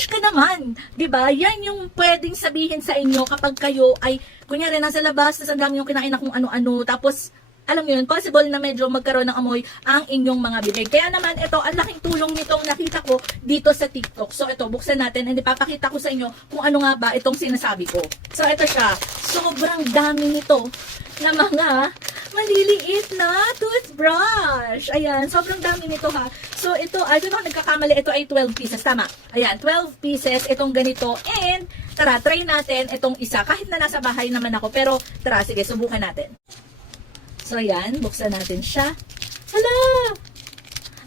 fresh ka naman. 'Di ba? Yan yung pwedeng sabihin sa inyo kapag kayo ay, kunyari, nasa labas, tas ang dami yung kinain na kung ano-ano, tapos, alam nyo yun, possible na medyo magkaroon ng amoy ang inyong mga bibig. Kaya naman, ito, ang laking tulong nitong nakita ko dito sa TikTok. So, ito, buksan natin, and ipapakita ko sa inyo kung ano nga ba itong sinasabi ko. So, ito siya. Sobrang dami nito na mga maliliit na toothbrush. Ayan, sobrang dami nito ha. So, ito, ay, kung ako nagkakamali, ito ay 12 pieces. Tama. Ayan, 12 pieces, itong ganito. And, tara, try natin itong isa. Kahit na nasa bahay naman ako, pero, tara, sige, subukan natin. So, ayan, buksan natin siya. Hala!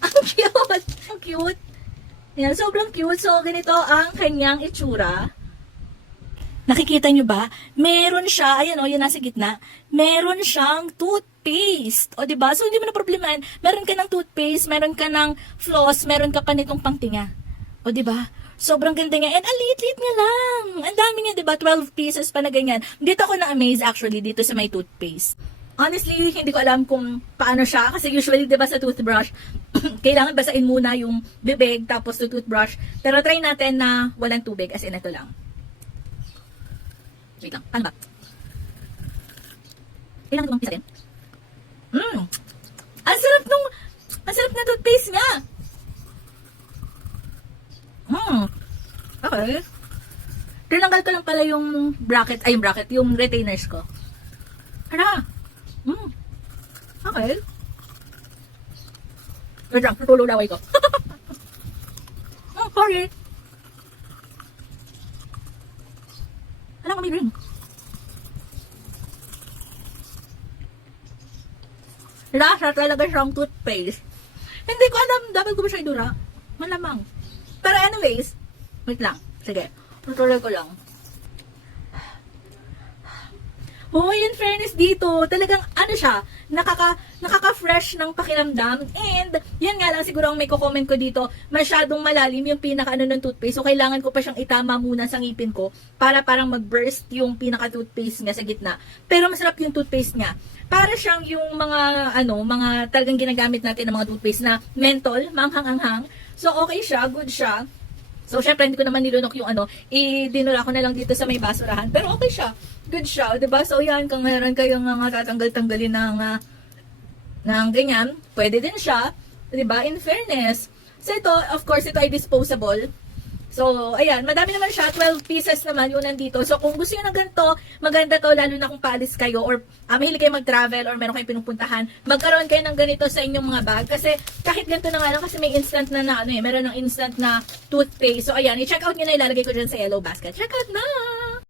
Ang cute! Ang cute! Ayan, sobrang cute. So, ganito ang kanyang itsura. Nakikita nyo ba? Meron siya, ayan o, yan nasa gitna. Meron siyang toothpaste. O, diba? So, hindi mo na problemahin. Meron ka ng toothpaste, meron ka ng floss, meron ka pa nitong pangtinga. O, diba? Sobrang ganda nga. And ang liit-liit nga lang. Ang dami nga, diba? 12 pieces pa na ganyan. Dito ako na-amaze actually dito sa may toothpaste. Honestly, hindi ko alam kung paano siya. Kasi usually, diba sa toothbrush, kailangan basain muna yung bibig, tapos yung toothbrush. Pero try natin na walang tubig, as in ito lang. Wait lang, paano ba? Kailangan ko bang pisatin? Ang sarap na toothpaste niya. Okay. Tinanggal ko lang pala yung bracket, yung retainers ko. Hala. Okay. Wait lang, tutulo laway ko. Sorry. Alam ko may ring. Lasa talaga siyang toothpaste. Hindi ko alam, dapat ko ba siya idura? Malamang. Pero anyways, wait lang. Sige, tutuloy ko lang. Hoy, in fairness dito, talagang ano siya, nakaka-fresh ng pakiramdam. And, yan nga lang siguro ang may ko-comment ko dito, masyadong malalim yung pinaka-ano ng toothpaste. So, kailangan ko pa siyang itama muna sa ngipin ko para parang mag-burst yung pinaka-toothpaste niya sa gitna. Pero masarap yung toothpaste niya. Para siyang yung mga talagang ginagamit natin ng mga toothpaste na mentol, manghang-anghang. So, okay siya, good siya. So, syempre, hindi ko naman nilunok yung dinula ko na lang dito sa may basurahan. Pero okay siya. Good siya, diba? So, yan, kung meron kayong mga tatanggal-tanggalin ng ganyan, pwede din siya. Diba? In fairness. So, ito, of course, ito ay disposable. So, ayan, madami naman siya. 12 pieces naman yung nandito. So, kung gusto nyo ng ganito, maganda to, lalo na kung paalis kayo or mahilig kayo mag-travel or meron kayong pinupuntahan, magkaroon kayo ng ganito sa inyong mga bag. Kasi, kahit ganito na nga lang, kasi may instant na meron ng instant na toothpaste. So, ayan, i-check out nyo na, ilalagay ko dyan sa yellow basket. Check out na!